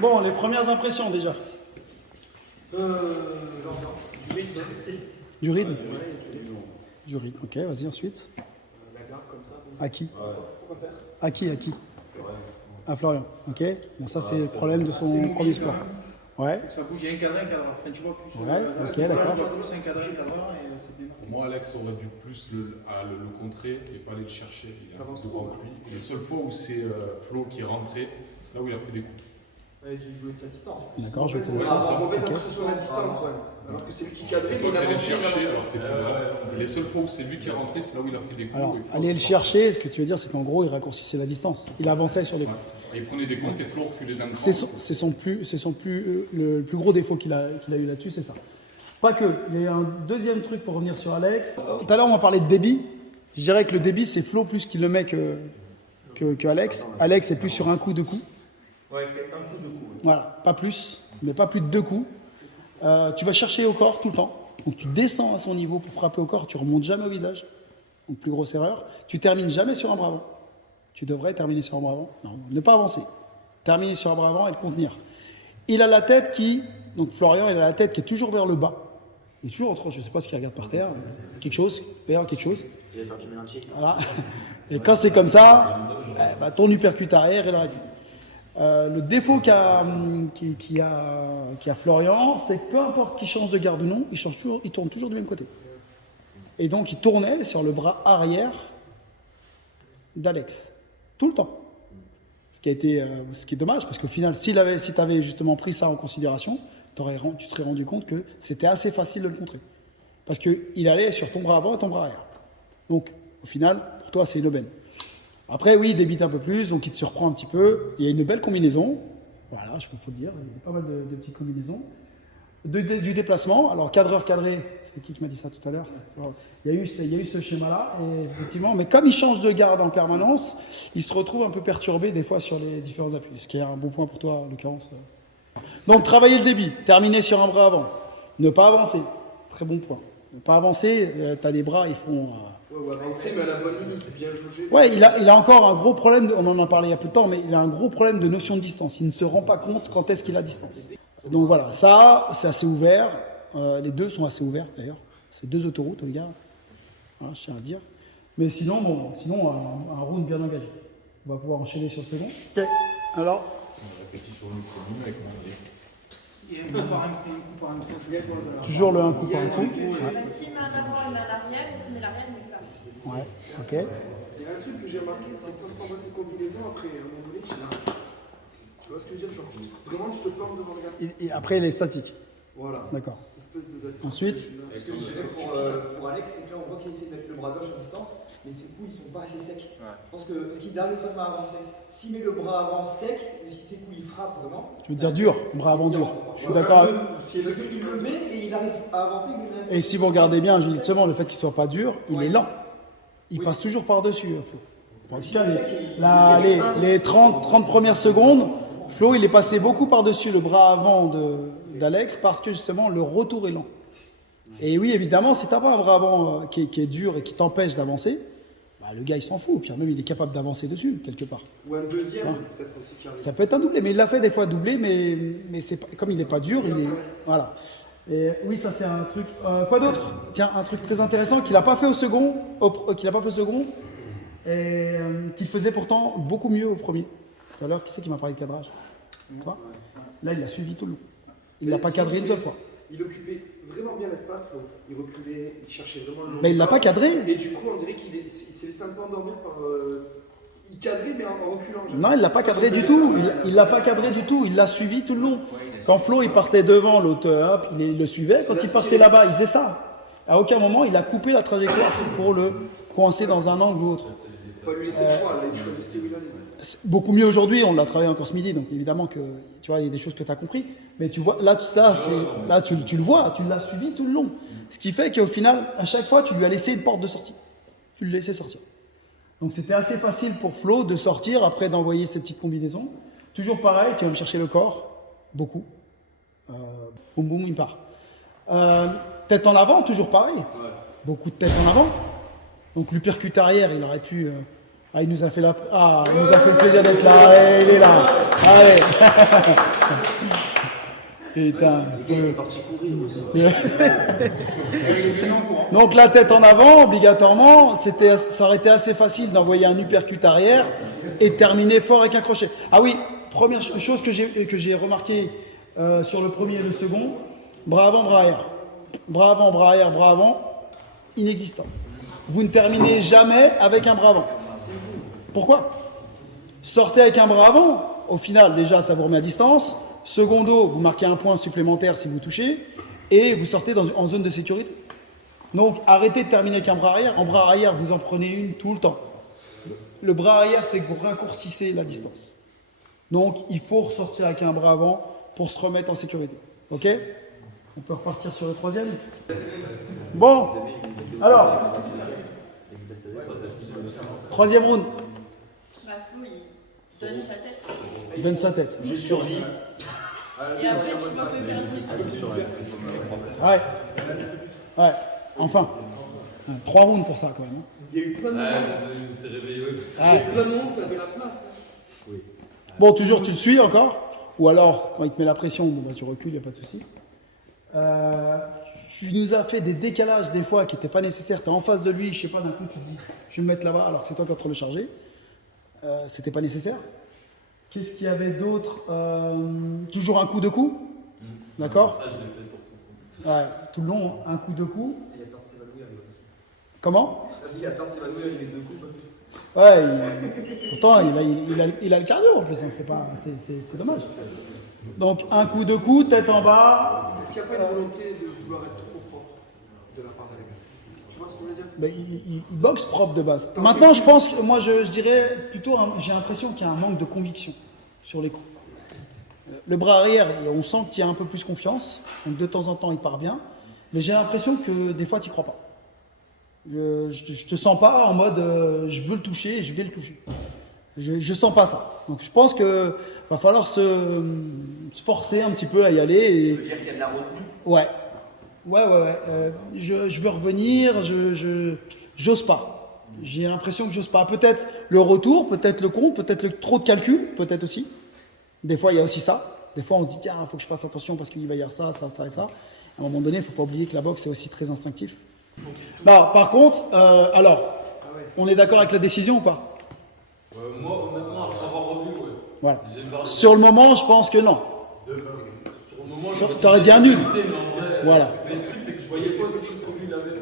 Bon, les premières impressions déjà. Du rythme. Du rythme, ok, vas-y ensuite. La garde comme ça. À qui? Pourquoi faire? À qui? À Florian, ok. Bon, ça c'est le problème de son premier sport. Ouais. Ça bouge, il y a un cadre. Enfin, tu vois plus. Ouais, ok, d'accord. C'est un cadre, et c'est bien. Pour moi, Alex aurait dû plus le contrer et pas aller le chercher. Il a plus de grand lui. Les seules fois où c'est Flo qui est rentré, c'est là où il a pris des coups. Ouais, tu jouais de sa distance. D'accord, je vais te laisser. Mauvaise impression à la distance, ouais. Alors que c'est lui qui cadrait, mais il Toi, a tu allais le avancé, il a chercher, avancé. alors t'es plus là. Les seules fois où c'est lui qui est rentré, c'est là où il a pris des coups. Alors, et Flo, aller le chercher, ce que tu veux dire, c'est qu'en gros, il raccourcissait la distance. Il avançait sur les coups. Et il prenait des comptes et Flo reculait d'un cran. Le plus gros défaut qu'il a eu là-dessus, c'est ça. Pas que. Il y a un deuxième truc pour revenir sur Alex. Tout à l'heure, on m'a parlé de débit. Je dirais que le débit, c'est Flo plus qui le met que Alex. Alex est plus sur un coup, deux coups. Ouais, c'est un coup de coup. Voilà, pas plus, mais pas plus de deux coups. Tu vas chercher au corps tout le temps. Donc tu descends à son niveau pour frapper au corps, tu remontes jamais au visage. Donc plus grosse erreur. Tu termines jamais sur un bras avant. Tu devrais terminer sur un bras avant. Non, ne pas avancer. Terminer sur un bras avant et le contenir. Il a la tête qui, donc Florian, il a la tête qui est toujours vers le bas. Il est toujours entre, je ne sais pas ce qu'il regarde par terre, quelque chose, vers quelque chose. Voilà. Et quand c'est comme ça, ton uppercut arrière, il aurait dû. Le défaut qu'a Florian, c'est que peu importe qu'il change de garde ou non, il tourne toujours du même côté. Et donc il tournait sur le bras arrière d'Alex, tout le temps. Ce qui est dommage, parce qu'au final, si tu avais justement pris ça en considération, tu te serais rendu compte que c'était assez facile de le contrer. Parce qu'il allait sur ton bras avant et ton bras arrière. Donc au final, pour toi, c'est une aubaine. Après, oui, il débite un peu plus, donc il te surprend un petit peu. Il y a une belle combinaison. Voilà, il faut le dire, il y a pas mal de petites combinaisons. Du déplacement, alors cadreur cadré, c'est qui m'a dit ça tout à l'heure? Il y a eu ce schéma-là, et effectivement, mais comme il change de garde en permanence, il se retrouve un peu perturbé des fois sur les différents appuis, ce qui est un bon point pour toi en l'occurrence. Donc travailler le débit, terminer sur un bras avant, ne pas avancer, très bon point. Ne pas avancer, tu as les bras, ils font... Ouais, avancer, mais à la bonne limite, bien jaugé. Ouais, il a encore un gros problème, on en a parlé il y a peu de temps, mais il a un gros problème de notion de distance. Il ne se rend pas compte quand est-ce qu'il a distance. Donc voilà, ça, c'est assez ouvert. Les deux sont assez ouverts d'ailleurs. C'est deux autoroutes, les gars. Voilà, je tiens à le dire. Mais sinon, un round bien engagé. On va pouvoir enchaîner sur le second. Ok, alors. On répétition du premier avec mon idée. Il y a un coup par un coup. Toujours le un coup par un coup. S'il met en avant, il met en arrière, et s'il met l'arrière, il met qui va. Ouais, ok. Il y a un truc que j'ai remarqué, c'est que quand tu envoies tes combinaisons, après, à un moment donné, tu vois ce que je veux dire? Genre, vraiment, tu te plantes devant le gars. Et après, il est statique. Voilà. D'accord. Cette espèce de... Ensuite. Ce que je dirais pour Alex, c'est que là on voit qu'il essaie de mettre le bras gauche à distance, mais ses coups ils sont pas assez secs. Je pense que parce qu'il arrive quand même à avancer. S'il met le bras avant sec, ou si ses coups il frappe vraiment. Tu veux dire dur, bras avant dur. Je suis d'accord avec. Parce qu'il le met et il arrive à avancer. Et si vous regardez bien, justement, le fait qu'il soit pas dur, il est lent. Il passe toujours par-dessus, Flo. En tout cas, les 30 premières secondes, Flo, il est passé beaucoup par-dessus le bras avant d'Alex parce que justement, le retour est lent. Et oui, évidemment, si tu n'as pas un bras avant qui est dur et qui t'empêche d'avancer, bah, le gars, il s'en fout. Puis même, il est capable d'avancer dessus, quelque part. Ou un deuxième, peut-être aussi qui arrive. Ça peut être un doublé, mais il l'a fait des fois doublé, mais c'est pas, comme il n'est pas dur, il est... Voilà. Et oui, ça c'est un truc. Quoi d'autre? Tiens, un truc très intéressant qu'il n'a pas fait au second, et qu'il faisait pourtant beaucoup mieux au premier. Tout à l'heure, qui c'est qui m'a parlé de cadrage? Toi? Là, il l'a suivi tout le long. Il l'a pas cadré une seule fois. Il occupait vraiment bien l'espace, il reculait, il cherchait vraiment le long. Mais il l'a pas cadré. Et du coup, on dirait qu'il s'est laissé un peu endormir par. Il cadrait, mais en reculant. Non, il l'a pas cadré du tout. Il l'a pas cadré du tout. Il l'a suivi tout le long. Quand Flo il partait devant, l'autre hop, il le suivait. Quand il partait là-bas, il faisait ça. À aucun moment, il a coupé la trajectoire pour le coincer dans un angle ou autre. Pas lui laisser le choix, là, il choisissait où il allait. Beaucoup mieux aujourd'hui, on l'a travaillé encore ce midi, donc évidemment que tu vois, il y a des choses que tu as compris. Mais tu vois, là tu le vois, tu l'as suivi tout le long. Ce qui fait qu'au final, à chaque fois, tu lui as laissé une porte de sortie. Tu le laissais sortir. Donc c'était assez facile pour Flo de sortir après d'envoyer ses petites combinaisons. Toujours pareil, tu vas me chercher le corps, beaucoup. Boum boum, il part. Tête en avant, toujours pareil. Beaucoup de tête en avant. Donc l'uppercut arrière, il aurait pu. Il nous a fait le plaisir d'être là. Il est là. Allez. Putain. Donc la tête en avant, obligatoirement, ça aurait été assez facile d'envoyer un uppercut arrière et de terminer fort avec un crochet. Ah oui, première chose que j'ai remarqué sur le premier et le second, bras avant, bras arrière. Bras avant, bras arrière, bras avant, inexistant. Vous ne terminez jamais avec un bras avant. Pourquoi? Sortez avec un bras avant, au final déjà ça vous remet à distance. Secondo, vous marquez un point supplémentaire si vous touchez, et vous sortez en zone de sécurité. Donc arrêtez de terminer avec un bras arrière. En bras arrière, vous en prenez une tout le temps. Le bras arrière fait que vous raccourcissez la distance. Donc il faut ressortir avec un bras avant pour se remettre en sécurité. Ok? On peut repartir sur le troisième. Bon, alors, troisième round. Bah, Flo, il donne sa tête. Il donne sa tête. Je survis. Et après, tu vois que perdre. Ouais. Ouais. Enfin. 3 rounds pour ça quand même. Il y a eu plein de moments. C'est réveillé. Il y a eu plein de moments où tu avais la place. Hein. Bon, toujours tu le suis encore. Ou alors, quand il te met la pression, bon, bah, tu recules, il n'y a pas de souci. Tu nous as fait des décalages des fois qui n'étaient pas nécessaires. Tu es en face de lui, je sais pas, d'un coup tu te dis je vais me mettre là-bas alors que c'est toi qui es en train de le charger. C'était pas nécessaire. Qu'est-ce qu'il y avait d'autre? Toujours un coup de coup. D'accord? Ça, je l'ai fait pour tout. Ouais, tout le long, un coup de coup. Il a peur de s'évanouir avec deux. Comment? Il a peur de s'évanouir avec les deux coups, pas plus. Ouais, pourtant il a le cardio en plus, hein, c'est dommage. Donc un coup de coup, tête en bas. Est-ce qu'il n'y a pas une volonté de vouloir être trop propre de la part d'Alex? Tu vois ce que je veux dire? Ben, il boxe propre de base. Maintenant, je pense que moi, je dirais plutôt, j'ai l'impression qu'il y a un manque de conviction sur les coups. Le bras arrière, on sent qu'il y a un peu plus confiance. Donc de temps en temps, il part bien. Mais j'ai l'impression que des fois, tu n'y crois pas. Je te sens pas en mode je veux le toucher et je vais le toucher. Je sens pas ça. Donc je pense que va falloir se forcer un petit peu à y aller. Et... Tu veux dire qu'il y a de la retenue? Ouais. Je veux revenir, j'ose pas. J'ai l'impression que j'ose pas. Peut-être le retour, peut-être le compte, peut-être trop de calcul, peut-être aussi. Des fois, il y a aussi ça. Des fois, on se dit, tiens, il faut que je fasse attention parce qu'il va y avoir ça et ça. À un moment donné, il ne faut pas oublier que la boxe, c'est aussi très instinctif. Bah, par contre, alors, on est d'accord avec la décision ou pas? Moi, honnêtement, après avoir revu, ouais. Voilà. J'ai une barre- Sur le moment, je pense que non. Sur le moment, T'aurais dit un nul. mais en vrai, Voilà. mais le truc, c'est que je voyais pas ce que lui il avait fait.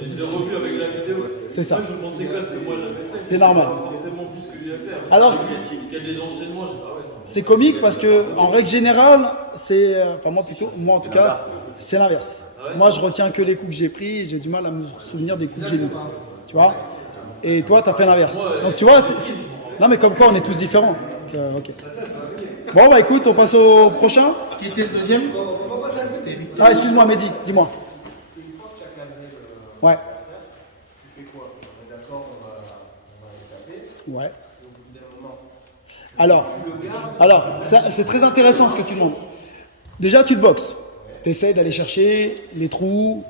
Et je l'ai revu avec la vidéo. C'est ça. Moi, je pensais que ce que moi j'avais fait. C'est normal. Forcément plus que lui à faire. Alors, Il y a des enchaînements, j'ai dit, ah ouais. c'est comique parce que, en règle générale, c'est. Enfin, moi en tout cas, c'est l'inverse. Moi, je retiens que les coups que j'ai pris, j'ai du mal à me souvenir des coups que j'ai mis. Tu vois? Et toi, tu as fait l'inverse. Donc, tu vois, non, mais comme quoi, on est tous différents. Donc, ok. Bon, bah écoute, on passe au prochain. Qui était le deuxième? Ah, excuse-moi, Mehdi, dis-moi. Ouais. Tu fais quoi? On est d'accord, on va les taper. Ouais. Et au bout d'un moment, Alors, c'est très intéressant ce que tu demandes. Déjà, tu te boxes. Tu essaies d'aller chercher les trous,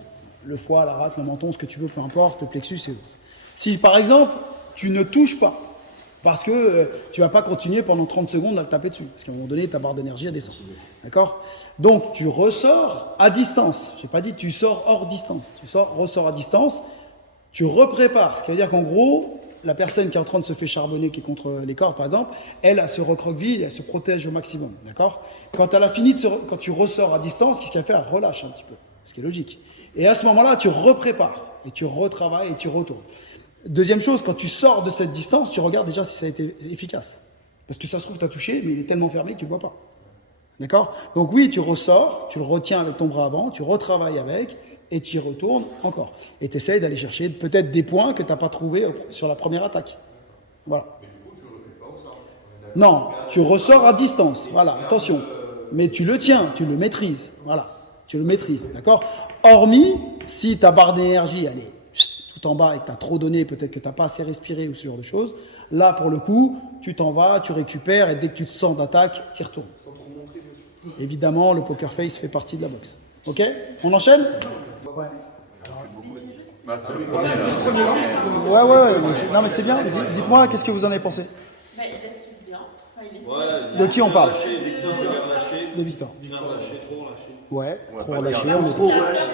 le foie, la rate, le menton, ce que tu veux, peu importe, le plexus et autres. Si, par exemple, tu ne touches pas, parce que tu ne vas pas continuer pendant 30 secondes à le taper dessus, parce qu'à un moment donné, ta barre d'énergie, elle descend. D'accord? Donc, tu ressors à distance. Je n'ai pas dit tu sors hors distance. Tu ressors à distance, tu reprépares. Ce qui veut dire qu'en gros, la personne qui est en train de se faire charbonner, qui est contre les cordes par exemple, elle se recroqueville, elle se protège au maximum. D'accord? Quand elle a fini, quand tu ressors à distance, qu'est-ce qu'elle fait? Elle relâche un petit peu, ce qui est logique. Et à ce moment-là, tu reprépares, et tu retravailles, et tu retournes. Deuxième chose, quand tu sors de cette distance, tu regardes déjà si ça a été efficace. Parce que ça se trouve, tu as touché, mais il est tellement fermé que tu ne le vois pas. D'accord? Donc oui, tu ressors, tu le retiens avec ton bras avant, tu retravailles avec, et tu y retournes encore. Et tu essaies d'aller chercher peut-être des points que tu n'as pas trouvés sur la première attaque. Voilà. Mais du coup, tu ne recules pas au sol. Non, tu ressors à distance. Voilà, attention. Mais tu le tiens, tu le maîtrises. Voilà, tu le maîtrises. D'accord? Hormis si ta barre d'énergie, elle est tout en bas et que tu as trop donné, peut-être que tu n'as pas assez respiré ou ce genre de choses. Là, pour le coup, tu t'en vas, tu récupères et dès que tu te sens d'attaque, tu y retournes. Évidemment, le poker face fait partie de la boxe. Ok? On enchaîne? Bah, c'est le premier. Ouais. Non, mais c'est bien. Dites-moi, qu'est-ce que vous en avez pensé? Bah, il esquive bien. Enfin, il esquive De qui on parle? Victor relâché. De Victor. Victor relâché, trop relâché. Ouais, Ouais, trop pas de relâché. garde. On est Trop trop. relâché.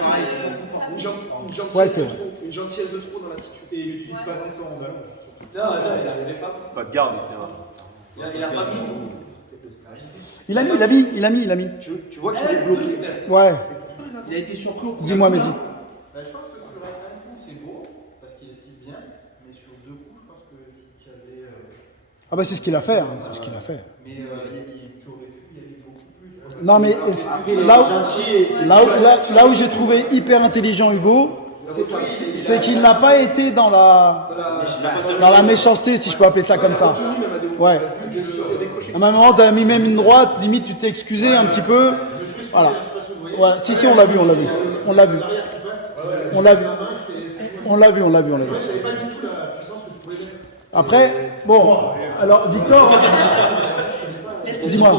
Ouais, c'est vrai. Une gentillesse de trop dans l'attitude. Et il n'utilise pas assez son rondelle. Non, il n'arrivait pas. C'est pas de garde, il fait un. Il a pas mis tout. Il a mis. Tu vois qu'il est bloqué. Ouais, Il a été surpris au premier dis-moi, coup, Mehdi. là. Je pense que sur un coup, c'est beau, parce qu'il esquive bien. Mais sur 2 coups, je pense qu'il y avait. Ah bah c'est ce qu'il a fait, hein, c'est ce qu'il a fait. Mais tu aurais pu y aller beaucoup plus. Non mais là où j'ai trouvé hyper intelligent Hugo, c'est qu'il n'a pas été dans la méchanceté, si je peux appeler ça comme ça. Ouais. À un moment, tu as mis même une droite, limite tu t'es excusé un petit peu. Voilà. Ouais, si, on l'a vu. On l'a vu. Après, bon, alors Victor, dis-moi.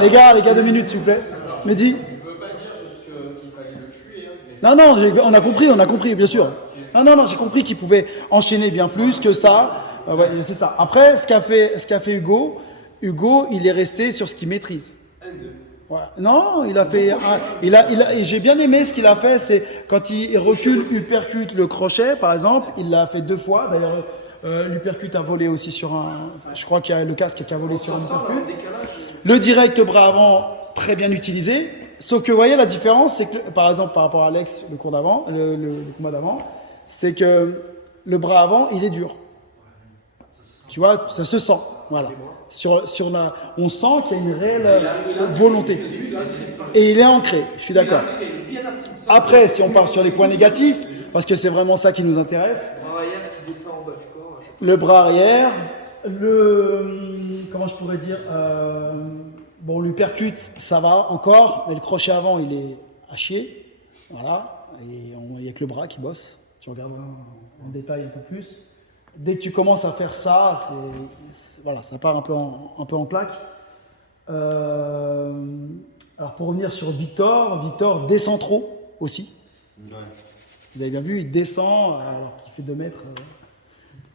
Les gars, 2 minutes s'il vous plaît. Mehdi. Non, on a compris, bien sûr. Non, j'ai compris qu'il pouvait enchaîner bien plus que ça. Ouais, c'est ça. Après, ce qu'a fait Hugo, il est resté sur ce qu'il maîtrise. Ouais. Non, il a fait. J'ai bien aimé ce qu'il a fait, c'est quand il recule, il percute le crochet, par exemple, il l'a fait 2 fois. D'ailleurs, l'uppercut a volé aussi sur un. Je crois qu'il y a le casque qui a volé sur un uppercut. Le direct bras avant, très bien utilisé. Sauf que vous voyez la différence, c'est que par exemple par rapport à Alex, le cours d'avant, le combat d'avant, c'est que le bras avant, il est dur. Tu vois, ça se sent. Voilà. On sent qu'il y a une réelle volonté. Et il est ancré, je suis d'accord. Après, si on part sur les points négatifs, parce que c'est vraiment ça qui nous intéresse. Bras arrière qui descend en bas du corps. Le bras arrière, comment je pourrais dire, bon, l'uppercut, ça va encore, mais le crochet avant, il est à chier. Voilà. Et il n'y a que le bras qui bosse. Tu regarderas en détail un peu plus. Dès que tu commences à faire ça, voilà, ça part un peu en claque. Alors pour revenir sur Victor descend trop aussi. Ouais. Vous avez bien vu, il descend alors qu'il fait 2 mètres.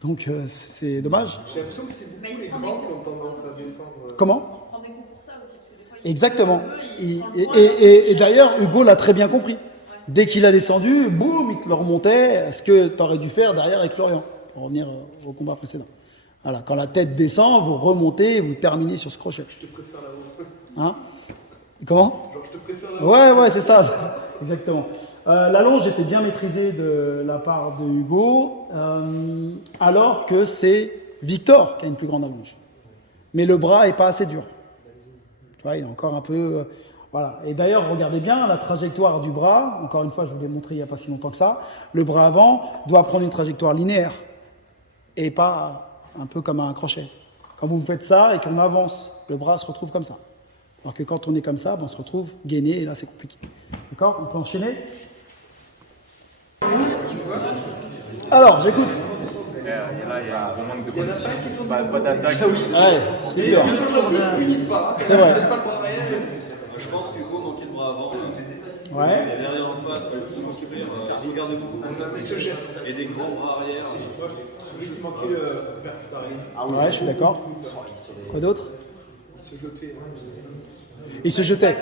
Donc c'est dommage. J'ai l'impression que c'est beaucoup les grands qui ont tendance à descendre. Comment? Il se prend des coups pour ça aussi. Parce que des fois, Exactement. il prend le point. Et d'ailleurs, Hugo l'a très bien compris. Dès qu'il a descendu, boum, il te le remontait. Ce que tu aurais dû faire derrière avec Florian, pour revenir au combat précédent. Voilà, quand la tête descend, vous remontez, vous terminez sur ce crochet. Je te préfère là-haut. Hein? Comment? Genre, je te préfère là-haut. Ouais, c'est ça. Exactement. La longe était bien maîtrisée de la part de Hugo, alors que c'est Victor qui a une plus grande allonge. Mais le bras n'est pas assez dur. Tu vois, il est encore un peu... voilà. Et d'ailleurs, regardez bien la trajectoire du bras. Encore une fois, je vous l'ai montré il n'y a pas si longtemps que ça. Le bras avant doit prendre une trajectoire linéaire et pas un peu comme un crochet. Quand vous faites ça et qu'on avance, le bras se retrouve comme ça. Alors que quand on est comme ça, on se retrouve gainé et là, c'est compliqué. D'accord? On peut enchaîner? Alors, j'écoute. Là, il y a un manque de Il y en a pas qui tombent. pas d'attaque. Ouais, c'est dur. Ils sont gentils, ils se punissent pas. C'est vrai. Vous n'êtes pas le bras arrière. Je pense que Hugo manquait de bras avant. Ouais. Et derrière en face, regardez beaucoup. Il se jette. Et des grands bras arrière. Celui qui manquait le percut arrière. Ouais, je suis d'accord. Quoi d'autre? Il se jetait. Il se jetait.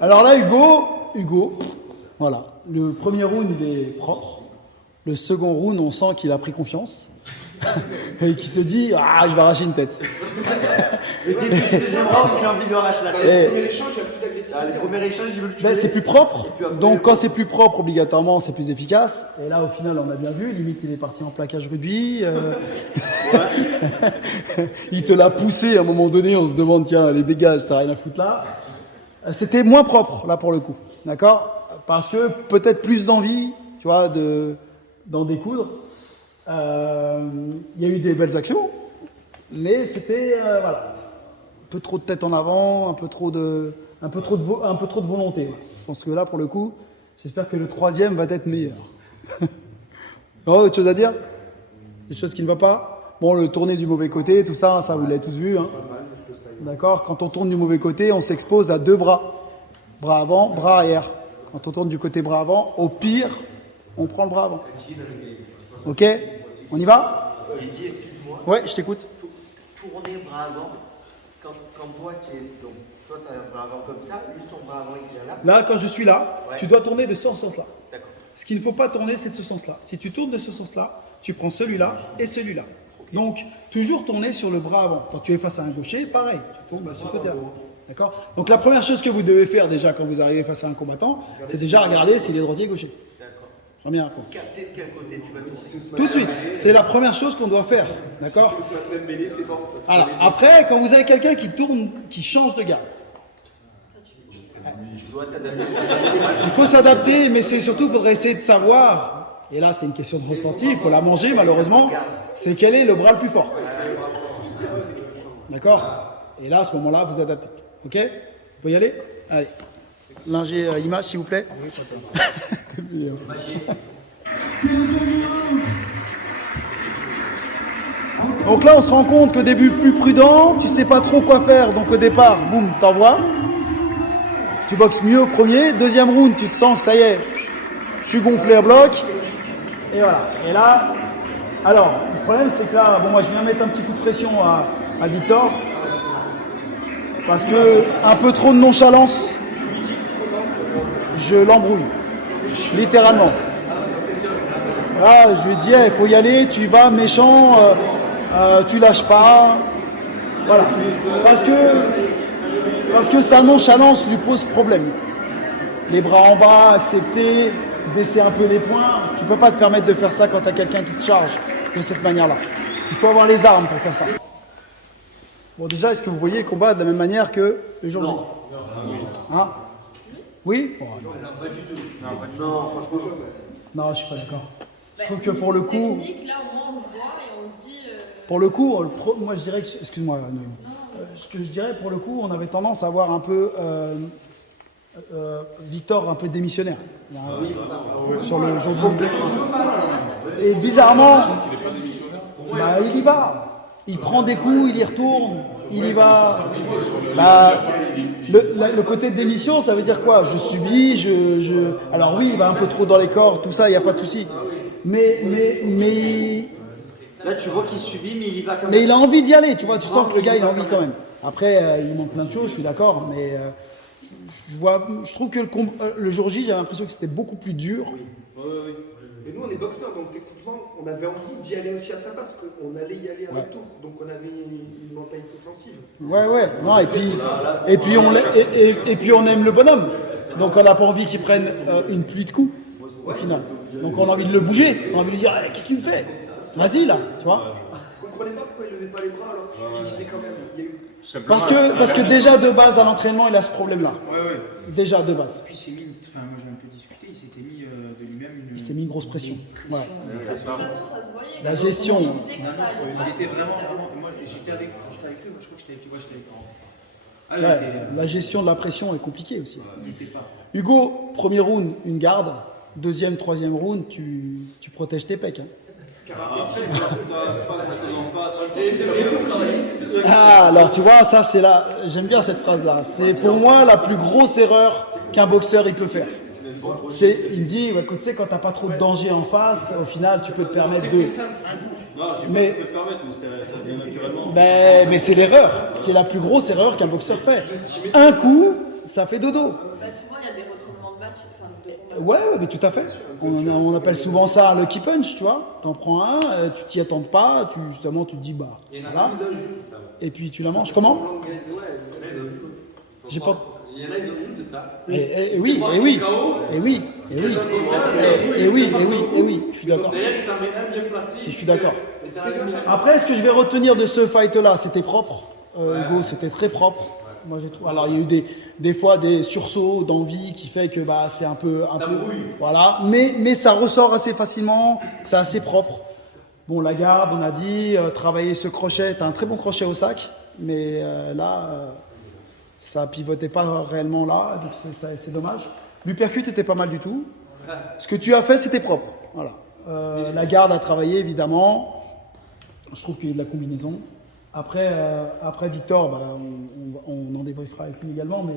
Alors là, Hugo, voilà. Le premier round, il est propre. Le second round, on sent qu'il a pris confiance. Et qu'il se dit, je vais arracher une tête. Le deuxième round, il a envie de arracher la Dans tête. le premier échange, il y a plus d'agressivité. Le premier échange, il veut le tuer. Ben, c'est plus propre. Donc quand c'est plus propre, obligatoirement, c'est plus efficace. Et là, au final, on a bien vu. Limite, il est parti en plaquage rugby. Il te l'a poussé à un moment donné. On se demande, tiens, allez, dégage, t'as rien à foutre là. C'était moins propre, là, pour le coup. D'accord? Parce que peut-être plus d'envie, tu vois, d'en découdre. Il y a eu des belles actions, mais c'était voilà, un peu trop de tête en avant, un peu trop de volonté. Voilà. Je pense que là, pour le coup, j'espère que le troisième va être meilleur. Oh, autre chose à dire? Des choses qui ne vont pas? Bon, le tourner du mauvais côté, tout ça, ça vous l'avez tous vu. Hein. D'accord? Quand on tourne du mauvais côté, on s'expose à 2 bras. Bras avant, bras arrière. Quand on tourne du côté bras avant, au pire, on prend le bras avant. Ok? On y va? Il dit, excuse-moi, Ouais, je t'écoute. tourner bras avant, Quand toi, tu es. Donc, toi, tu as un bras avant comme ça, lui, son bras avant, il est là. Là, quand je suis là, Ouais. tu dois tourner de ce sens-là. D'accord. Ce qu'il ne faut pas tourner, c'est de ce sens-là. Si tu tournes de ce sens-là, tu prends celui-là et celui-là. Donc, toujours tourner sur le bras avant. Quand tu es face à un gaucher, pareil, tu tournes de ce côté-là. D'accord? Donc, la première chose que vous devez faire déjà quand vous arrivez face à un combattant, c'est déjà regarder s'il est droitier ou gaucher. D'accord. Première info. Capter de quel côté tu vas mettre. Tout de suite, c'est la première chose qu'on doit faire. D'accord? Si c'est ce matin de mêlée, t'es mort. parce que Alors, après, quand vous avez quelqu'un qui tourne, qui change de garde, Tu dois t'adapter. il faut s'adapter, mais c'est surtout, il faudrait essayer de savoir, et là c'est une question de ressenti, il faut la manger malheureusement, c'est quel est le bras le plus fort. D'accord? Et là, à ce moment-là, vous adaptez. Ok? On peut y aller? Allez. L'ingé image, s'il vous plaît. Donc là, on se rend compte qu'au début, plus prudent, tu sais pas trop quoi faire, donc au départ, boum, t'envoies. Tu boxes mieux au premier. Deuxième round, tu te sens que ça y est, je suis gonflé à bloc. Et voilà. Et là, alors, le problème, c'est que là, bon, moi, je viens mettre un petit coup de pression à Victor. Parce que un peu trop de nonchalance, je l'embrouille. Littéralement. Ah, je lui dis, il faut y aller, tu y vas, méchant, tu lâches pas. Voilà. Parce que sa nonchalance lui pose problème. Les bras en bas, accepter, baisser un peu les poings. Tu ne peux pas te permettre de faire ça quand tu as quelqu'un qui te charge de cette manière-là. Il faut avoir les armes pour faire ça. Bon, déjà, est-ce que vous voyez le combat de la même manière que le jour J? Hein? Oui? Bon, Non, franchement, non, je suis pas d'accord. Je trouve que pour le coup, Technique, là, au moins, on le voit et on se dit. pour le coup, moi je dirais que, excuse-moi, Noémie. Ce que je dirais pour le coup, on avait tendance à avoir un peu Victor un peu démissionnaire. Il y a sur le jour de Et bizarrement, bah, il y va. Il prend des coups, il y retourne, il y va. Bah, le côté de démission, ça veut dire quoi? Je subis, Alors oui, il va un peu trop dans les corps, tout ça, il n'y a pas de souci. Mais là, tu vois qu'il subit, mais il y va quand même. Mais il a envie d'y aller, tu vois, tu sens que le gars il a envie quand même. Après, il manque plein de choses, je suis d'accord, mais je trouve que le jour J, j'ai l'impression que c'était beaucoup plus dur. Mais nous, on est boxeurs, donc techniquement, on avait envie d'y aller aussi à sa place, parce qu'on allait y aller à notre tour. Donc on avait une mentalité offensive. Ouais. Non, et puis on aime le bonhomme. Donc on n'a pas envie qu'il prenne une pluie de coups, au final. Donc on a envie de le bouger, on a envie de lui dire, hey, qu'est-ce que tu me fais? Vas-y là, tu vois. Je ne comprenais pas pourquoi il ne levait pas les bras alors que je lui disais quand même. Il y a eu... Parce que déjà de base à l'entraînement, il a ce problème-là. Ouais. Déjà de base. Puis il s'est mis, enfin moi j'ai un peu discuté, il s'était mis de lui-même une. Il s'est mis une grosse pression. Ouais. De toute façon, ça se voyait. La gestion. Il disait que ça allait pas. Il était vraiment. Moi j'étais avec. Quand j'étais avec lui, moi je crois que j'étais avec lui, moi j'étais avec lui. Ah, il Ouais, était, la gestion de la pression est compliquée aussi. il était pas. Hugo, premier round, une garde. Deuxième, troisième round, tu protèges tes pecs. Hein. Ah, alors tu vois, ça c'est là. J'aime bien cette phrase-là. C'est pour moi la plus grosse erreur qu'un boxeur il peut faire. Il me dit, ouais, écoute, tu sais, quand t'as pas trop de danger en face, au final, tu peux te permettre de. Mais ça vient naturellement. mais c'est l'erreur. C'est la plus grosse erreur qu'un boxeur fait. Un coup, ça fait dodo. Bah, souvent, il y a des retournements de match. Enfin, de combat. Ouais, mais tout à fait. On appelle souvent ça un lucky punch, tu vois. T'en prends un, tu t'y attends pas, justement tu te dis bah voilà. Et puis tu la manges. Comment? J'ai pas. Il y en a, ils ont vu de ça. Et oui. Je suis d'accord. D'ailleurs, il t'en met un bien placé. Je suis d'accord. Après, ce que je vais retenir de ce fight-là, c'était propre. Hugo, c'était très propre. Moi, j'ai trouvé. Alors, il y a eu des fois des sursauts d'envie qui fait que bah c'est un peu. Voilà. Mais ça ressort assez facilement. C'est assez propre. Bon, la garde, on a dit, travailler ce crochet. T'as un très bon crochet au sac, mais là, ça pivotait pas réellement là, donc c'est dommage. L'uppercut était pas mal du tout. Ce que tu as fait, c'était propre. Voilà. La garde a travaillé évidemment. Je trouve qu'il y a eu de la combinaison. Après Victor, bah, on en débriefera avec lui également, mais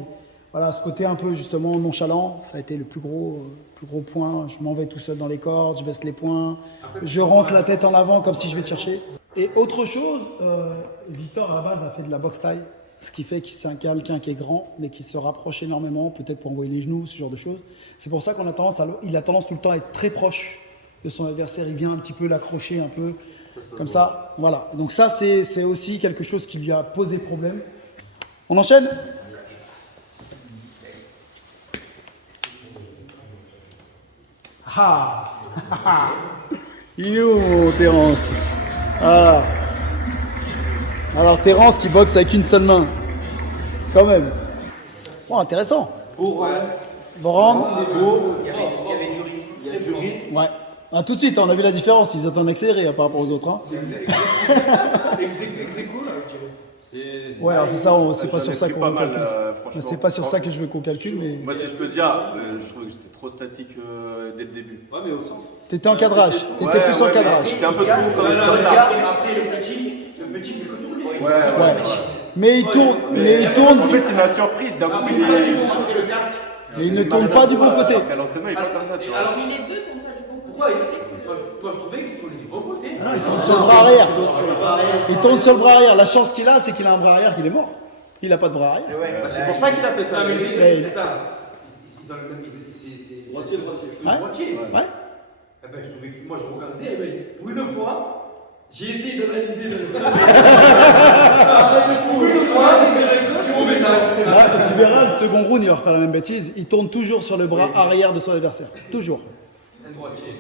voilà, ce côté un peu justement nonchalant, ça a été le plus gros point. Je m'en vais tout seul dans les cordes, je baisse les poings, je rentre la tête en avant comme si je vais te chercher. Et autre chose, Victor à la base a fait de la boxe taille. Ce qui fait que c'est quelqu'un qui est grand, mais qui se rapproche énormément, peut-être pour envoyer les genoux, ce genre de choses. C'est pour ça qu'on a tendance il a tendance tout le temps à être très proche de son adversaire. Il vient un petit peu l'accrocher un peu, comme ça. Voilà. Donc ça, c'est aussi quelque chose qui lui a posé problème. On enchaîne ? Ah, il est où mon Terence? Ah. Alors Terence qui boxe avec une seule main. Quand même. Bon, intéressant. Bon round. Il y a du rythme. Ouais. Ah, tout de suite, on a vu la différence. Ils attendent accéléré par rapport aux autres. Hein. Ex-aequo, là, je dirais. Ouais, alors ça, c'est pas sur ça qu'on calcule. C'est pas sur ça que je veux qu'on calcule, mais. Moi, si je peux dire, je trouve que j'étais trop statique dès le début. Ouais, mais au centre. T'étais en cadrage. T'étais plus en cadrage. J'étais un peu trop quand même. Après, le petit fait que tourner. Ouais. Mais il tourne. En fait, il m'a surpris. D'un coup, le casque. Mais il ne tourne pas du bon côté. À l'entraînement, il est pas comme ça, tu vois. Mais les deux tournent pas du bon côté. Pourquoi moi, je trouvais qu'il tournait du bon côté. Non, il tourne sur le bras arrière. Il tourne sur le bras arrière. La chance qu'il a, c'est qu'il a un bras arrière qu'il est mort. Il n'a pas de bras arrière. C'est pour ça qu'il a fait ça. Ils ont le même. C'est Droitier. droitier. Ouais. Eh ben, je trouvais que moi, je regardais. Eh ben, pour une fois, j'ai essayé d'analyser le pour une fois, je trouvais ça. Ah, tu verras, le second round, il va refaire la même bêtise. Il tourne toujours sur le bras arrière de son adversaire. Toujours. Un droitier.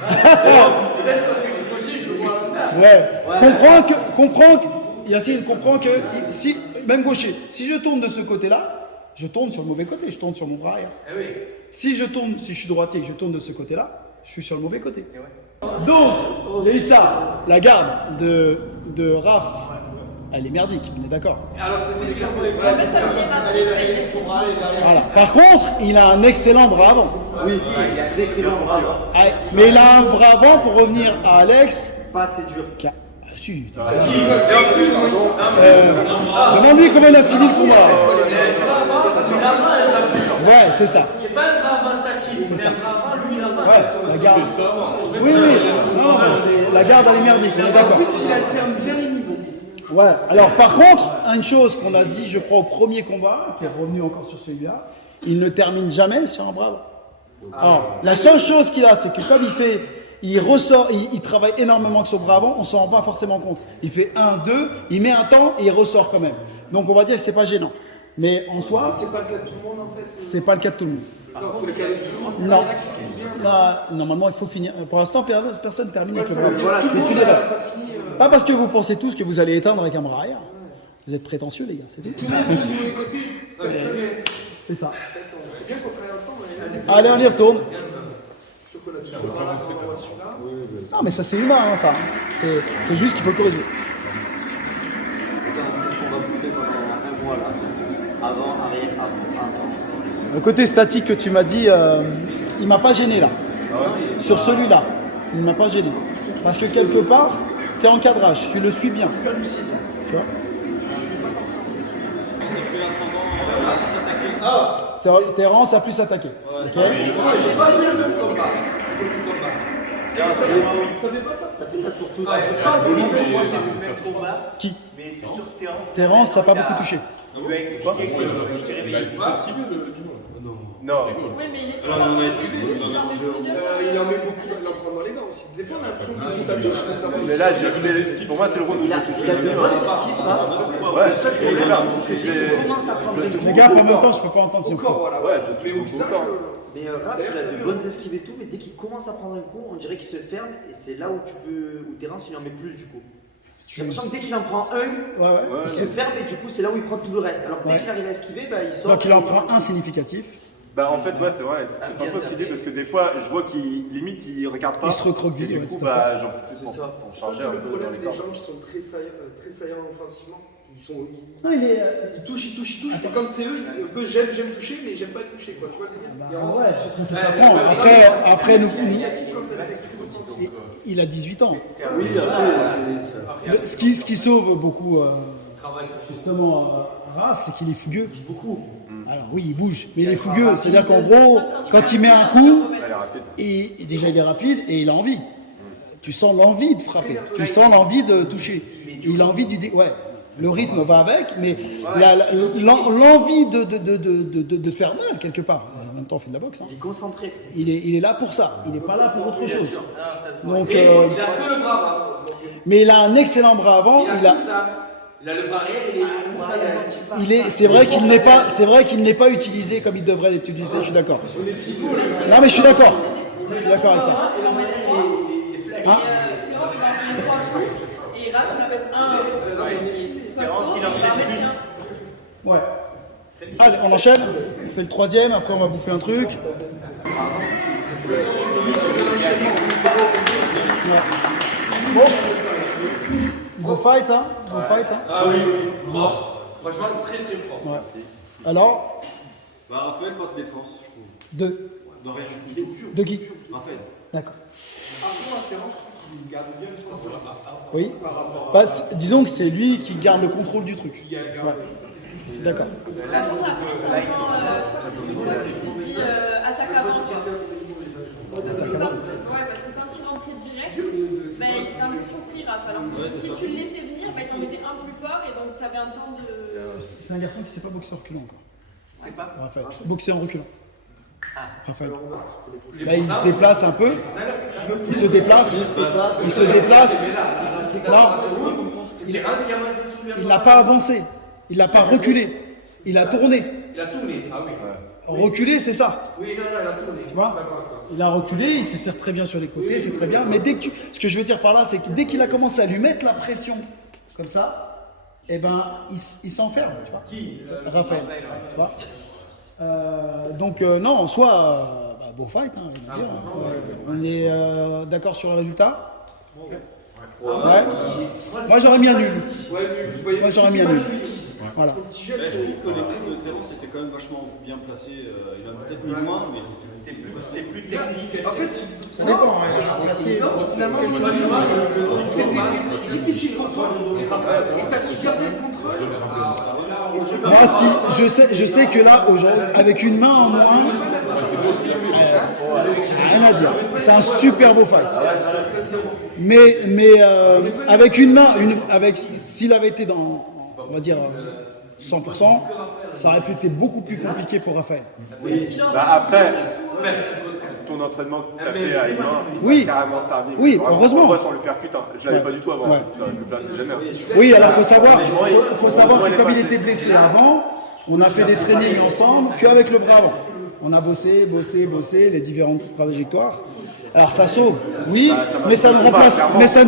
Peut-être parce que je suis gaucher, je le vois à Ouais. Comprends que Yacine comprend que si, même gaucher, si je tourne de ce côté-là, je tourne sur le mauvais côté, je tourne sur mon bras arrière. Eh oui. Si je suis droitier et que je tourne de ce côté-là, je suis sur le mauvais côté. Donc, il y a eu ça. La garde de Raph, elle est merdique, on est d'accord. Alors, c'était clairement En fait, comme il est pas pris, il est son bras. Voilà. Par contre, il a un excellent bras avant. Oui, il a un excellent bras. Ouais, mais il a un bras avant pour revenir à Alex. Pas assez dur. Ah si. Demande-lui comment il a fini le combat. Ouais, c'est ça. C'est pas un bras avant statique, c'est un bras avant, lui il a pas. Ouais, la garde. Oui. Non, mais la garde, elle est merdique, on est d'accord. En plus, il alterne bien les niveaux. Ouais, alors par contre, une chose qu'on a dit, je crois, au premier combat, qui est revenu encore sur celui-là, il ne termine jamais sur un bras. Alors, la seule chose qu'il a, c'est que comme il ressort, il travaille énormément avec son bras avant, on s'en rend pas forcément compte. Il fait 1, 2, il met un temps et il ressort quand même. Donc on va dire que c'est pas gênant. Mais en soi, C'est pas le cas de tout le monde, en fait. c'est pas le cas de tout le monde. Non, c'est le cas de tout le monde. Non. Là, normalement, il faut finir. Pour l'instant, personne termine avec le bras. Voilà, C'est une n'a erreur. pas fini. Pas parce que vous pensez tous que vous allez éteindre avec un bras arrière. Vous êtes prétentieux, les gars, c'est tout. Tout le monde tourne du mauvais côté. Personne n'est. C'est ça. En fait, c'est bien qu'on travaille ensemble. Allez, on y retourne. Sauf qu'on a toujours le bras là, on voit celui-là. Non, mais ça, c'est humain, hein, ça. C'est juste qu'il faut le corriger. C'est ce qu'on va bouffer pendant un mois là. Avant, arrière, avant. Le côté statique que tu m'as dit, il m'a pas gêné là. Sur celui-là, il m'a pas gêné. Parce que quelque part, tu es en cadrage, tu le suis bien. Tu vois Terence a plus attaqué. Ok. Moi, j'ai pas vu le même combat. Il faut que tu combats. Ça fait pas ça. Ça fait ça pour tous. J'ai pas vu le même Moi j'ai vu le même combat, Qui mais c'est sur Terence. Terence, ça n'a pas beaucoup touché. Il lui a expliqué qu'il s'est réveillé. Il a esquivé le limon. Non. Oui, mais il est fort. Il en met plusieurs. Il en met beaucoup, il en prend dans les gants aussi. Des fois, on a l'impression que ça touche, mais ça va. Mais là, pour moi, c'est le rôle où Il a de bonnes esquives, Raph. Ouais, Le seul problème, c'est que dès qu'il commence à prendre un Les coup, gars, en même temps, je peux pas entendre Au son corps, coup. voilà. Ouais, Mais au visage. mais Raph, il a de bonnes esquives et tout, mais dès qu'il commence à prendre un coup, on dirait qu'il se ferme et c'est là où Terence il en met plus du coup. J'ai l'impression que dès qu'il en prend un, Ouais. il se ferme et du coup c'est là où il prend tout le reste. Alors dès qu'il arrive à esquiver, bah, il sort. Donc il en prend un significatif. Bah en fait ouais c'est vrai, c'est pas faux ce qu'il dit parce que des fois je vois qu'il limite il regarde pas. Il se recroqueville, et du ouais, coup tout à fait. bah j'en profite C'est pour ça. C'est changer pas un le peu dans problème les des corps. gens qui sont très saillants offensivement. Non, il est. Ils touchent. Et quand c'est eux, un peu j'aime toucher, mais j'aime pas toucher. Quoi. Tu vois le délire Ouais, ça s'apprend. Après, nous, négatif quand elle a des coups offensifs. il a 18 ans. Oui, après, Ce qui sauve beaucoup, justement, Raph, c'est qu'il est fougueux. Il bouge beaucoup. Alors oui, il bouge, mais il est fougueux. C'est-à-dire qu'en gros, quand il met un coup, Elle est rapide. déjà il est rapide et il a envie. Tu sens l'envie de frapper. Tu sens l'envie de toucher. Il a envie du ouais. Le rythme va avec, mais l'envie de te faire mal quelque part. En même temps, on fait de la boxe. Hein. Il est concentré. Il est là pour ça. Il n'est pas là pour autre chose. Donc, Il a que le bras avant. mais il a un excellent bras avant. Il a tout ça. Il a le bras arrière, C'est vrai qu'il n'est pas utilisé comme il devrait l'être utilisé. Je suis d'accord. Non, mais je suis d'accord. Je suis d'accord avec ça. Hein? Et Raph, il en met un. Terence, il enchaîne plus. Ouais. Allez, on enchaîne. On fait le troisième. Après, on va bouffer un truc. Ouais. Bon. Go fight, hein? Go fight, hein? Ah oui, bon. Franchement, très très fort. Ouais. Alors, Bah, Raphaël, pas de défense, je trouve. deux. Non, rien. De qui? Raphaël. D'accord. Il garde bien le centre. Oui. Bah, disons que c'est lui qui garde le contrôle du truc. Ouais. D'accord. Par contre, après, quand tu dis attaque avant, parce que quand il rentrait direct, bah, il était un peu surpris, Raph. Alors que si tu le laissais venir, bah, il t'en mettait un plus fort et donc tu avais un temps de. C'est un garçon qui ne sait pas boxer en reculant encore. C'est pas. Raphaël. Boxer en reculant. Raphaël. Là, il se déplace un peu. Il se déplace. Il se déplace. Là, il n'a pas avancé. Il n'a pas reculé. Il a tourné. Il a tourné. Ah oui. Reculer, c'est ça. Oui, non, il a tourné. Tu vois? Il a reculé, il se serre très bien sur les côtés, c'est très bien. Mais dès que ce que je veux dire par là, c'est que dès qu'il a commencé à lui mettre la pression, comme ça, eh ben, il s'enferme, tu vois. Qui Raphaël. Tu vois? Donc, non, en soi, beau fight, hein, on va dire. On est d'accord sur le résultat? Ouais. Moi, j'aurais mis un nul. Moi, j'aurais mis un nul. Voilà. Je trouve que les coups de Terence étaient quand même vachement bien placés. Il a peut-être mis moins, mais c'était plus technique. En fait, Ça dépend. finalement, c'était difficile pour toi. Tu as su garder le contrôle. Moi, je sais que là, aujourd'hui, avec une main en moins, rien à dire. C'est un super beau fight. Mais avec une main, s'il avait été dans, on va dire, 100%, ça aurait pu être beaucoup plus compliqué pour Raphaël. Bah après, ton entraînement que tu as fait à une main, Oui. ça a carrément servi. Oui, Vraiment, heureusement. On voit sur le percute, hein. Je l'avais Ouais. pas du tout avant. Ouais. Ça, je le place jamais. Oui, alors faut savoir que comme il était blessé avant, on a fait des trainings ensemble qu'avec le bras avant. On a bossé les différentes trajectoires. Alors ça sauve, oui, mais ça ne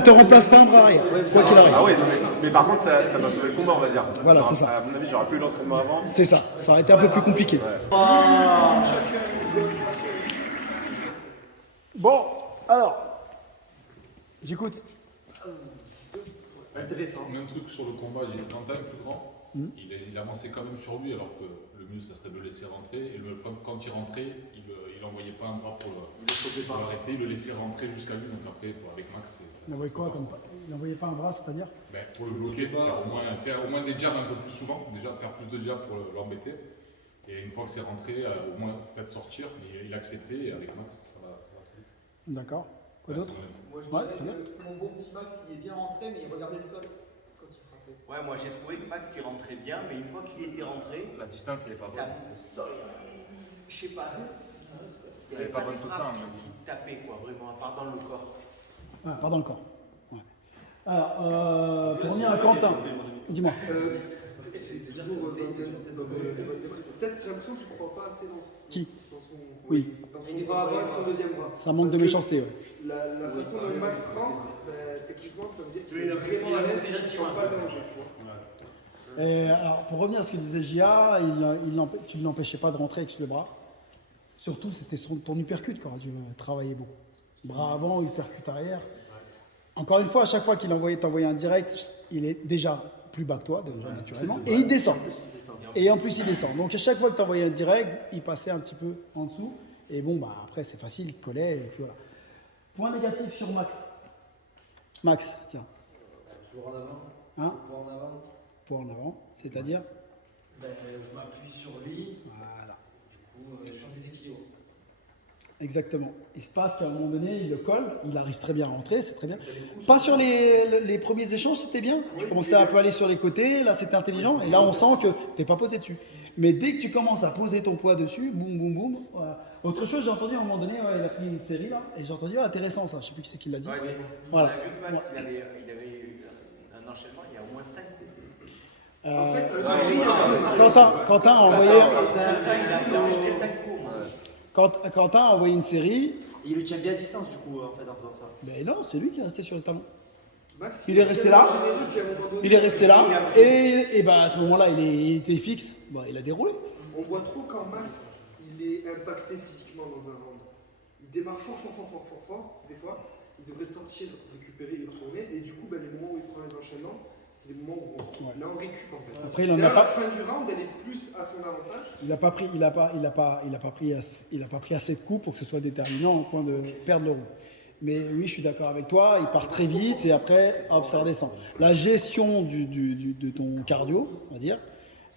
te remplace pas un bras arrière, quoi qu'il arrive. Ah ouais, non, mais par contre, ça m'a sauvé le combat, on va dire. Voilà, Genre, c'est ça. À mon avis, j'aurais plus eu l'entraînement avant. C'est ça, ça aurait été un peu plus compliqué. Bon, alors, j'écoute. Intéressant. Même truc sur le combat, j'ai Quentin le plus grand, il avançait quand même sur lui alors que le mieux ça serait de le laisser rentrer. Et quand il rentrait, il n'envoyait pas un bras pour l'arrêter, il le laissait rentrer jusqu'à lui. Donc après, avec Max, Il envoyait quoi comme il n'envoyait pas un bras, c'est-à-dire ben, pour le bloquer, faire au moins des jabs un peu plus souvent, déjà faire plus de jabs pour l'embêter. Et une fois que c'est rentré, au moins peut-être sortir, mais il a accepté et avec Max, ça va très vite. D'accord. Quoi d'autre? Moi, je Ouais, dirais très bien. que mon bon petit Max, il est bien rentré, mais il regardait le sol quand il frappait. Ouais, moi j'ai trouvé que Max il rentrait bien, mais une fois qu'il était rentré, La distance, elle est pas ça bonne. le sol, je sais pas. Il n'y Elle est avait pas pas de bonne tout le frappe temps, mais- qui tapait, quoi, vraiment, à part dans le corps. Ah, pas dans le corps. Ouais. Alors, pour revenir à Quentin, dis-moi. Peut-être j'ai l'impression que je ne crois pas assez dans Qui? son Oui, bras avant et son deuxième bras. ça manque de méchanceté. Ouais. La façon dont Max rentre, techniquement, ça veut dire qu'il est vraiment à l'aise sur pas le danger, tu vois. Et alors, pour revenir à ce que disait Gia, tu ne l'empêchais pas de rentrer avec le bras. Surtout, c'était ton uppercut qui aurait dû travailler beaucoup. Bras avant, uppercut arrière. Encore une fois, à chaque fois qu'il t'envoyait un direct, il est déjà plus bas que toi, déjà naturellement, et il descend. Et en plus, il descend. Donc, à chaque fois que tu envoyais un direct, il passait un petit peu en dessous. Et bon, bah, après, c'est facile, il collait, et puis voilà. Point négatif sur Max. Max, tiens. Toujours en avant. Hein? Toujours en avant. Point en avant, c'est-à-dire Je m'appuie sur lui. Voilà. Du coup, je suis en déséquilibre. Exactement. Il se passe qu'à un moment donné, il le colle, il arrive très bien à rentrer, c'est très bien. Pas sur les premiers échanges, c'était bien. Tu commençais à un peu aller sur les côtés, là c'était intelligent, et là on sent que tu n'es pas posé dessus. Mais dès que tu commences à poser ton poids dessus, boum, boum, boum. Voilà. Autre chose, j'ai entendu à un moment donné, il a pris une série là, et j'ai entendu, intéressant ça, je ne sais plus qui c'est qui l'a dit. Ouais, voilà. On a vu que Max, il avait eu un enchaînement, il y a au moins 5 coups. En fait, Quentin a envoyé. Il a 5 coups. Quentin a envoyé une série. Il le tient bien à distance du coup en fait en faisant ça. Mais non, c'est lui qui est resté sur le talon. Max, Il est resté là. Il est resté là. Et bah, à ce moment-là, il était fixe. Bah, il a déroulé. On voit trop quand Max il est impacté physiquement dans un round. Il démarre fort, des fois. Il devrait sortir, récupérer et retourner. Et du coup, les moments où il prend les enchaînements, c'est les moments où là on récup en fait. Après, il en a la pas. fin du round, elle est plus à son avantage. Il n'a pas pris assez de coups pour que ce soit déterminant au point de perdre le round. Mais oui, je suis d'accord avec toi. Il part très vite et après, hop, ça redescend. La gestion de ton cardio, on va dire,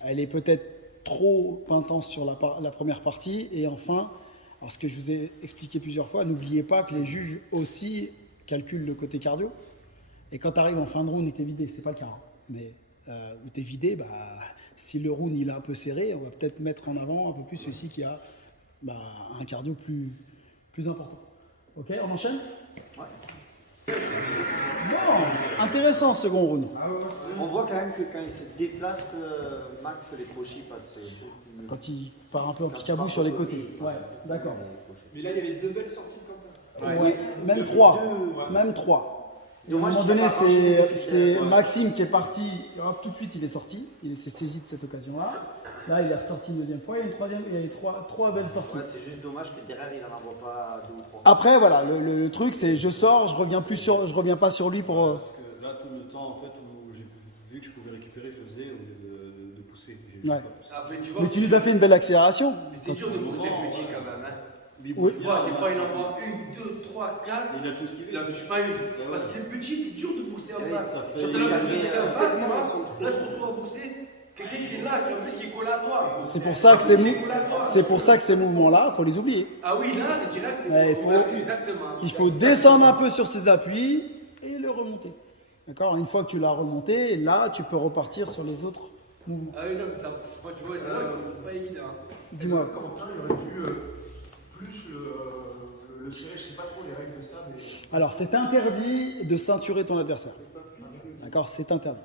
elle est peut-être trop intense sur la première partie. Et enfin, alors ce que je vous ai expliqué plusieurs fois, n'oubliez pas que les juges aussi calculent le côté cardio. Et quand tu arrives en fin de round et tu es vidé, c'est pas le cas, hein, mais où tu es vidé, bah, si le round il est un peu serré, on va peut-être mettre en avant un peu plus celui qui a un cardio plus important. Ok, on enchaîne? Ouais. Bon, intéressant ce second round. On voit quand même que quand il se déplace, Max, les crochets passent. Quand il part un peu en picabou sur les côtés. Ouais, d'accord. Mais là, il y avait 2 belles sorties de Quentin. Oui, même 3. Même 3. À un Dommage moment qu'il a donné, pas enchaîné de suite, c'est ouais. Maxime qui est parti, hop, tout de suite il est sorti, il s'est saisi de cette occasion-là. Là, il est ressorti une deuxième fois, il y a une troisième, il y a eu trois belles sorties. Ouais, c'est juste dommage que derrière il n'en envoie pas 2 ou 3. Après, voilà, le truc c'est je sors, je reviens pas sur lui pour. Parce que là, tout le temps, en fait, où j'ai vu que je pouvais récupérer, je le faisais au lieu de pousser. J'ai Ouais. pas poussé. Après, tu vois, Mais tu nous as fait une belle accélération. mais c'est dur de boxer petit quand même. Hein. Oui. Tu vois, des fois il en prend 1, 2, 3, 4. Il a tout ce qu'il Il veut. en touche pas une. Parce qu'il est petit, c'est dur de boxer en Ouais, face. ça fait Quand t'as l'impression de cadrer, boxer en un face, moi, là je me retrouve à boxer. Quelqu'un qui est là, qui en plus qui est collé à toi. C'est pour ça que ces mouvements-là, il faut les oublier. Ah oui, là, mais direct, Ouais, exactement. Il faut descendre un peu sur ses appuis et le remonter. D'accord? Une fois que tu l'as remonté, là, tu peux repartir sur les autres mouvements. Ah oui, non, mais ça, tu vois, c'est pas évident. Dis-moi. Quentin, il aurait dû plus le serrer. Je sais pas trop les règles de ça, mais. Alors, c'est interdit de ceinturer ton adversaire. D'accord? C'est interdit.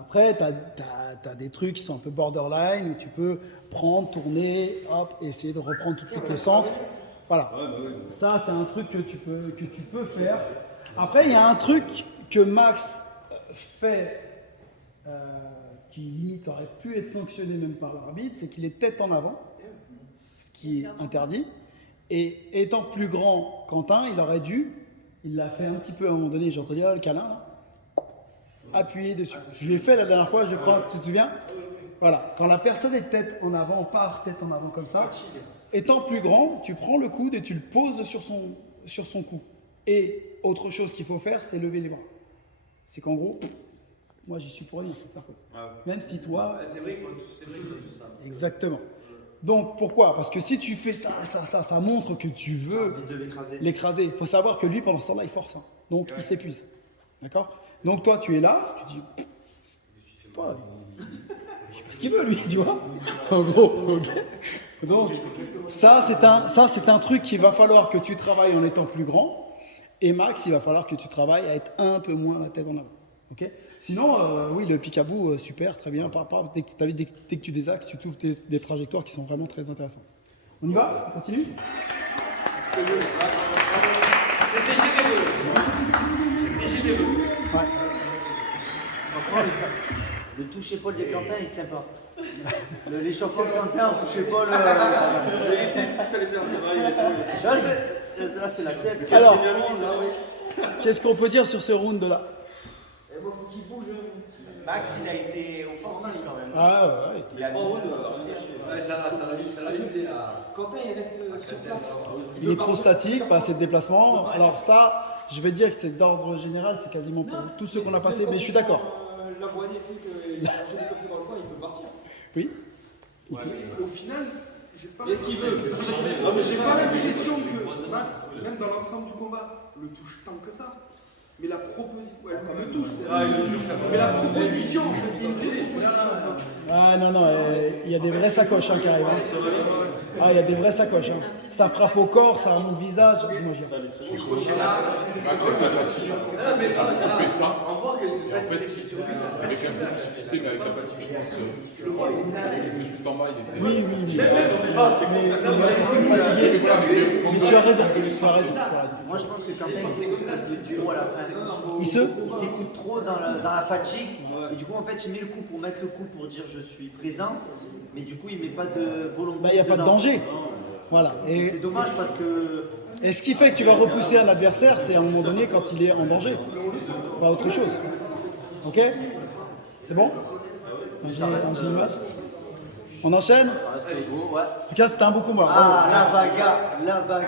Après, tu as des trucs qui sont un peu borderline où tu peux prendre, tourner, hop, essayer de reprendre tout de suite le centre. Voilà. Ça, c'est un truc que tu peux faire. Après, il y a un truc que Max fait qui limite aurait pu être sanctionné même par l'arbitre, c'est qu'il est tête en avant, ce qui est interdit. Et étant plus grand, Quentin, il l'a fait un petit peu à un moment donné, j'ai entendu le câlin, appuyer dessus. Je lui ai fait la dernière fois, je crois, tu te souviens? Voilà, quand la personne est tête en avant, part tête en avant comme ça, étant plus grand, tu prends le coude et tu le poses sur son cou. Et autre chose qu'il faut faire, c'est lever les bras. C'est qu'en gros, moi j'y suis pour rien, c'est de sa faute. Même si toi... C'est vrai qu'il faut tout ça. Exactement. Donc pourquoi? Parce que si tu fais ça montre que tu veux Envie de l'écraser. l'écraser. Il faut savoir que lui, pendant ce temps-là, il force. Hein. Donc il s'épuise. D'accord? Donc toi, tu es là, tu dis... Je sais pas ce qu'il veut, lui, tu vois? En gros, ok. Donc, ça, c'est un truc qu'il va falloir que tu travailles en étant plus grand. Et Max, il va falloir que tu travailles à être un peu moins la tête en avant. Ok? Sinon, oui, le picabou, super, très bien. Dès que tu désaxes, tu trouves des trajectoires qui sont vraiment très intéressantes. On y va? On continue? C'était généreux. Ouais. Le toucher-épaule de Quentin est sympa. L'échauffement de Quentin en toucher-épaule. Là, c'est la tête. Alors, qu'est-ce qu'on peut dire sur ce round-là? Il faut qu'il bouge. Max, il a été offensif quand même. Ah ouais. Il a Quentin, il reste sur place. Il est trop statique, pas assez de déplacement. Alors ça, je vais dire que c'est d'ordre général, c'est quasiment pour tous ceux qu'on a passés, mais je suis d'accord. La voyée, tu sais qu'il a changé comme ça dans le coin, il peut partir. Oui. Au final, j'ai pas Est-ce qu'il veut j'ai pas l'impression que Max, même dans l'ensemble du combat, le touche tant que ça. Mais la proposition, ouais, il le touche. Mais la proposition, en fait, il est Ah non, non, il y a des vraies sacoches qui arrivent. Hein. Ah, il y a des vraies sacoches. Hein. Ça frappe au corps, ça remonte le visage. Dis-moi, Gilles. Max avec la fatigue, il fait ça. Et en fait, si, avec un peu de lucidité, mais avec la fatigue, je pense, je prends le coup, je de suite en bas, il était. Oui. Mais il était fatigué. Mais tu as raison. Moi, je pense que quand il s'écoute le duo à la fin, il s'écoute trop dans la fatigue. Et du coup, en fait, il met le coup pour mettre le coup pour dire je suis présent. Mais du coup, il met pas de volonté. Bah, il n'y a pas de danger. Voilà. Et c'est dommage parce que. Et ce qui fait que tu vas repousser un adversaire, c'est à un moment donné quand il est en danger. Pas autre chose. Ok? C'est bon? On enchaîne? Ouais. En tout cas, c'était un beau combat. Ah, la bagarre.